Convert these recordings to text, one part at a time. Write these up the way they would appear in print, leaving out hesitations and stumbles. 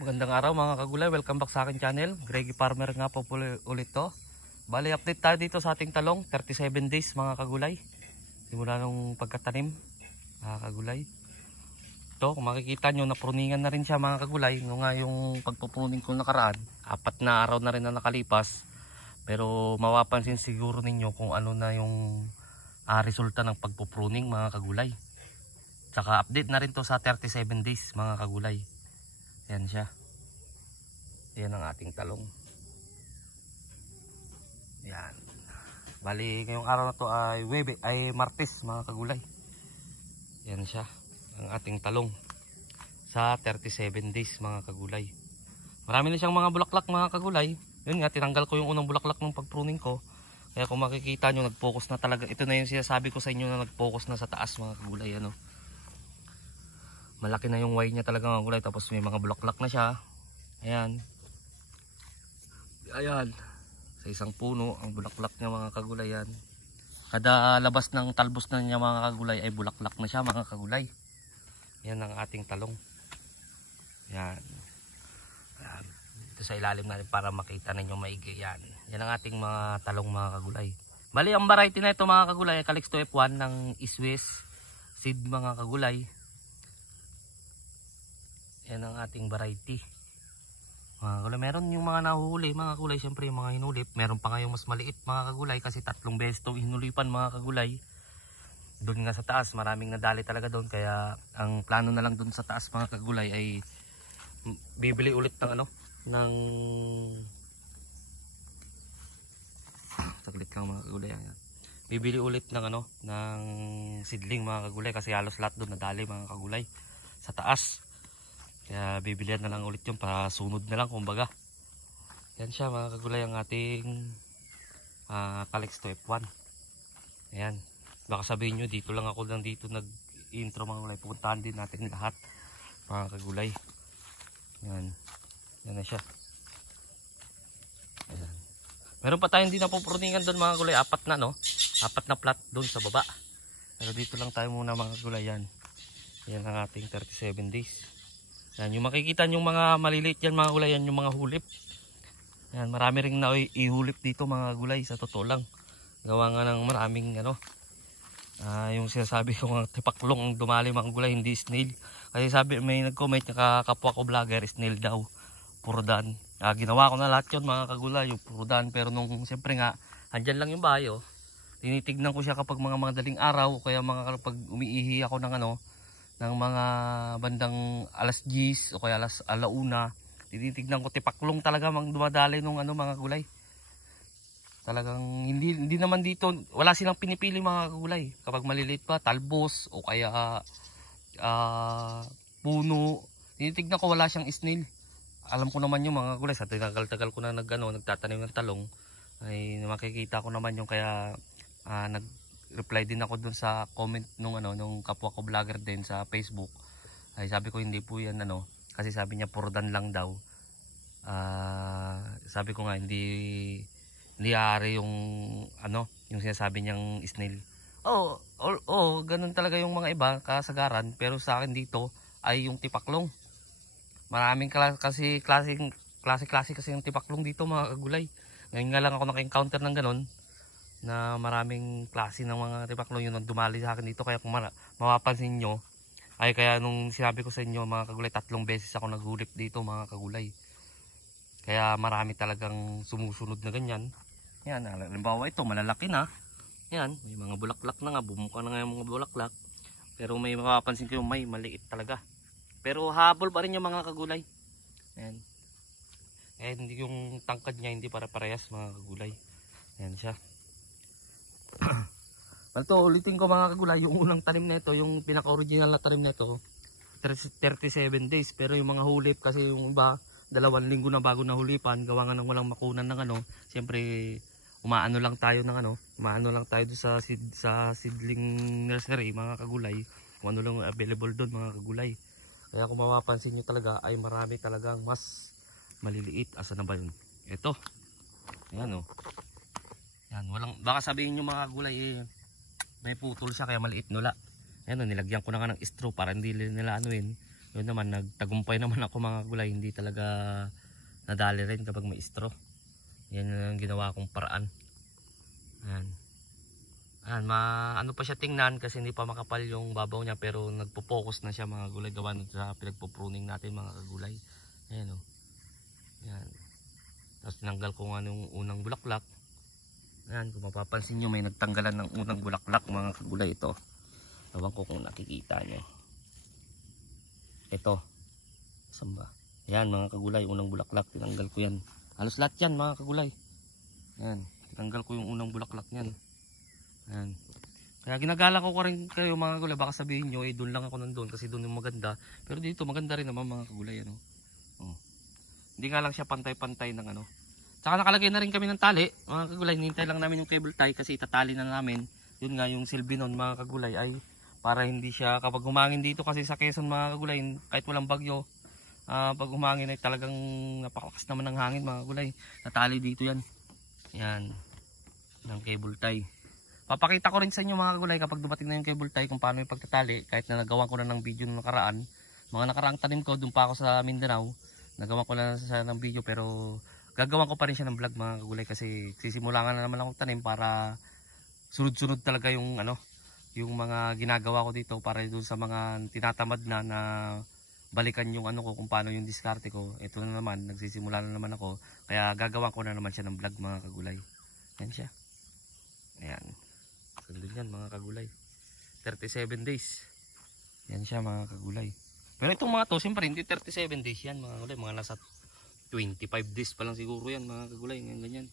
Magandang araw mga kagulay, welcome back sa akin channel. Greggy Farmer nga po ulit to. Bali update tayo dito sa ating talong, 37 days mga kagulay. Simula nung pagkatanim mga kagulay. Ito kung makikita nyo, napruningan na rin siya mga kagulay. Nung nga yung pagpupruning ko nakaraan, 4 na araw na rin na nakalipas. Pero mapapansin siguro ninyo kung ano na yung resulta ng pagpupruning mga kagulay. Tsaka update na rin to sa 37 days mga kagulay. Yan siya. Yan ang ating talong. Yan. Bali ngayong araw na to ay Martes mga kagulay. Yan siya. Ang ating talong sa 37 days mga kagulay. Marami na siyang mga bulaklak mga kagulay. Yun nga, tinanggal ko yung unang bulaklak ng pagpruning ko. Kaya kung makikita nyo, nag-focus na talaga. Ito na yung sinasabi ko sa inyo na nag-focus na sa taas mga kagulay. Ano? Malaki na yung Y niya talaga mga kagulay. Tapos may mga bulaklak na siya. Ayan. Ayan. Sa isang puno, ang bulaklak niya mga kagulay yan. Kada labas ng talbos na niya mga kagulay ay bulaklak na siya mga kagulay. Yan ang ating talong. Yan. Ayan. Ito sa ilalim natin para makita ninyo maigi. Yan. Yan ang ating mga talong mga kagulay. Bali ang variety na ito mga kagulay ay Calixto F1 ng Iswes seed mga kagulay. Yan ang ating variety. Mga kagulay, meron yung mga nahuhuli mga kagulay, syempre yung mga hinulip. Meron pa ngayong mas maliit mga kagulay kasi 3 beses itong hinulipan mga kagulay. Doon nga sa taas, maraming nadali talaga doon. Kaya ang plano na lang doon sa taas mga kagulay ay bibili ulit ng ng saglit lang mga kagulay. Bibili ulit ng ng seedling mga kagulay kasi halos lahat doon nadali mga kagulay sa taas. Kaya bibilihan na lang ulit yung para sunod na lang kumbaga. Yan siya mga kagulay ang ating Calixto F1. Ayan. Baka sabihin nyo dito lang ako lang dito nag-intro mga kagulay. Pupuntahan din natin lahat mga kagulay. Yan. Yan na siya. Ayan. Meron pa tayong hindi napupruningan doon mga kagulay. 4 na 4 na plat doon sa baba. Pero dito lang tayo muna mga kagulay. Yan. Yan ang ating 37 days. Yan, yung makikita yung mga maliliit yan mga gulay, yan yung mga hulip. Yan, marami ring na ihulip dito mga gulay sa totoo lang. Gawa nga ng maraming yung sinasabi ko nga tipaklong ang dumali mga gulay, hindi snail. Kasi sabi, may nag-comment yung kapwa ko vlogger, snail daw, purudan. Ginawa ko na lahat yun mga kagulay, yung purudan. Pero nung siyempre nga, andyan lang yung bayo, tinitignan ko siya kapag mga daling araw, kaya kapag umiihi ako ng mga bandang alas 10 o kaya alas 1, tinitignan ko tipaklong talaga dumadali nung mga gulay. Talagang hindi naman dito, wala silang pinipili mga gulay. Kapag maliliit pa, talbos o kaya puno, tinitignan ko wala siyang snail. Alam ko naman yung mga gulay, sa tagal-tagal ko na nagtatanim ng talong, ay makikita ko naman yung kaya reply din ako dun sa comment nung kapwa ko vlogger din sa Facebook. Ay sabi ko hindi po yan kasi sabi niya purudan lang daw. Sabi ko nga hindi aari yung yung sinasabi niyang snail. Ganun talaga yung mga iba kasagaran, pero sa akin dito ay yung tipaklong. Maraming klase kasi yung tipaklong dito mga kagulay. Ngayon nga lang ako naka-encounter ng ganun na maraming klase ng mga tipaklong yun ang dumali sa akin dito. Kaya kung mapapansin nyo, ay kaya nung sinabi ko sa inyo mga kagulay, 3 beses ako naghulip dito mga kagulay. Kaya marami talagang sumusunod na ganyan. Yan, halimbawa ito malalaki na. Yan, may mga bulaklak na nga, bumuka na nga yung mga bulaklak. Pero may mapapansin ko yung may maliit talaga. Pero habol pa rin yung mga kagulay. Yan. Hindi yung tangkad niya hindi para-parehas mga kagulay. Yan siya. Ito, ulitin ko mga kagulay, yung unang tanim na ito, yung pinaka-original na tanim na ito, 37 days. Pero yung mga hulip, kasi yung iba, 2 linggo na bago na hulipan, gawa nga ng walang makunan ng siyempre, umaano lang tayo doon sa seedling nursery mga kagulay, kung ano lang available doon mga kagulay. Kaya kung mapapansin nyo talaga, ay marami talagang mas maliliit. Asa na ba yun? Ito. Ayan Yan, baka sabihin nyo mga gulay may putol siya kaya maliit nula. Ayan nilagyan ko na nga ng straw para hindi nila Yun naman, nagtagumpay naman ako mga gulay, hindi talaga nadali rin kapag may straw. Yan ang ginawa kong paraan. Ayan. Ayan, ano pa siya tingnan kasi hindi pa makapal yung babaw niya, pero nagpo-focus na siya mga gulay gawa sa pinagpo-pruning natin mga kagulay. Ayan o. Ayan. Tapos tinanggal ko nga yung unang bulaklak. Ayan, kung mapapansin nyo may nagtanggalan ng unang bulaklak mga kagulay ito. Ewan ko kung nakikita nyo. Ito. Saan ba? Ayan mga kagulay, unang bulaklak. Tinanggal ko yan. Halos lahat yan mga kagulay. Ayan. Tinanggal ko yung unang bulaklak niyan. Ayan. Kaya ginagala ko rin kayo mga kagulay. Baka sabihin nyo, doon lang ako nandun kasi doon yung maganda. Pero dito maganda rin naman mga kagulay. Ano? Oh. Hindi nga lang siya pantay-pantay ng ano. Tsaka nakalagay na rin kami ng tali. Mga kagulay, hinintay lang namin yung cable tie kasi itatali na namin. Yun nga yung silbi nun mga kagulay ay para hindi siya kapag humangin dito kasi sa Quezon mga kagulay, kahit walang bagyo, pag humangin ay talagang napakalakas naman ng hangin mga kagulay. Natali dito yan. Yan. Ng cable tie. Papakita ko rin sa inyo mga kagulay kapag dumating na yung cable tie kung paano yung pagtatali. Kahit na nagawa ko na ng video nung nakaraan. Mga nakaraang tanim ko, doon pa ako sa Mindanao. Nagawa ko na sa ng video pero gagawa ko pa rin siya ng vlog mga kagulay kasi sisimulan na naman ako tanim para sunod-sunod talaga yung ano, yung mga ginagawa ko dito para doon sa mga tinatamad na balikan yung ano ko kung paano yung diskarte ko. Ito na naman, nagsisimula na naman ako. Kaya gagawa ko na naman siya ng vlog mga kagulay. Yan siya. Ayan. Sandun yan mga kagulay. 37 days. Yan siya mga kagulay. Pero itong mga to, siyempre hindi 37 days yan mga kagulay. Mga nasa 25 days pa lang siguro yan mga kagulay. Ngayon ganyan.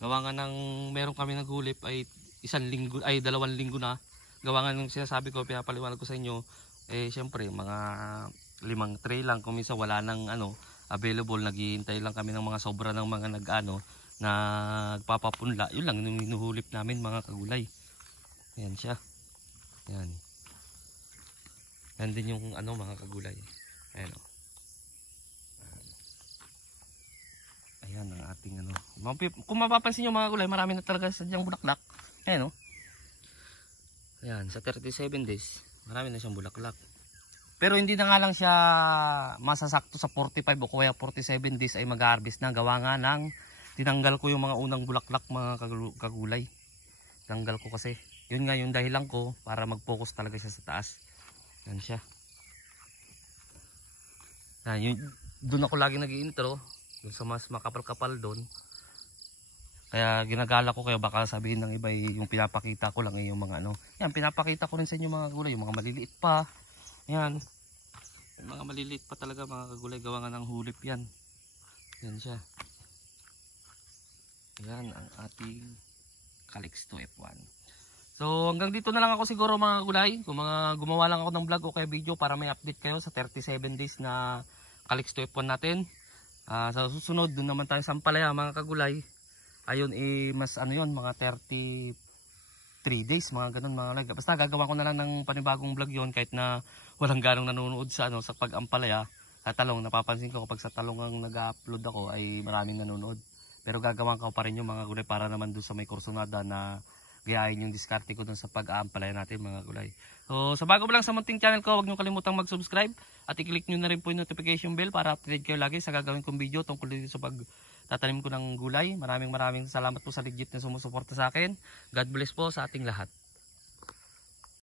Gawa nga ng meron kami naghulip ay 1 linggo, ay 2 linggo na. Gawa nga ng sinasabi ko, pinapaliwanag ko sa inyo, eh syempre mga 5 tray lang, kung minsan wala nang ano available, naghihintay lang kami ng mga sobra ng mga nagpapapunla, yun lang yung hinuhulip namin mga kagulay. Ayan siya. Ayan. Yan din yung ano mga kagulay. Ayan o. Ayan ang ating ano. Kung mapapansin nyo mga kagulay, marami na talaga sadyang bulaklak. Ayan o. Ayan, sa 37 days, marami na siyang bulaklak. Pero hindi na nga lang siya masasakto sa 45 o kaya 47 days ay mag-harvest na. Gawa nga ng tinanggal ko yung mga unang bulaklak mga kagulay. Tinanggal ko kasi. Yun nga yung dahilan ko para mag-focus talaga siya sa taas. Yan siya. Doon ako lagi nag-i-intro. Doon sa mas makapal-kapal doon. Kaya ginagala ko kayo, baka sabihin ng iba yung pinapakita ko lang yung mga ano. Yan, pinapakita ko rin sa inyo mga kagulay, yung mga maliliit pa. Yan. Yung mga maliliit pa talaga mga kagulay, gawa nga ng hulip yan. Yan siya. Yan ang ating Calixto F1. So hanggang dito na lang ako siguro mga kagulay. Kung mga gumawa lang ako ng vlog o kaya video para may update kayo sa 37 days na Calixto F1 natin. Sa susunod, dun naman tayo sa Ampalaya mga kagulay. Ayun mas ano yun, mga 33 days, mga ganun mga lag. Basta gagawa ko na lang ng panibagong vlog yon kahit na walang ganong nanonood sa ano sa pag-ampalaya. At talong, napapansin ko kapag sa talong ang nag-upload ako ay maraming nanonood. Pero gagawa ko pa rin yung mga gulay para naman doon sa may kursunada na gayahin yung diskarte ko doon sa pag-aampalaya natin mga gulay. So sa bago pa lang sa munting channel ko, huwag nyo kalimutang mag-subscribe at i-click nyo na rin po yung notification bell para update kayo lagi sa gagawin kong video tungkol dito sa pagtatanim ko ng gulay. Maraming salamat po sa legit na sumusuporta sa akin. God bless po sa ating lahat.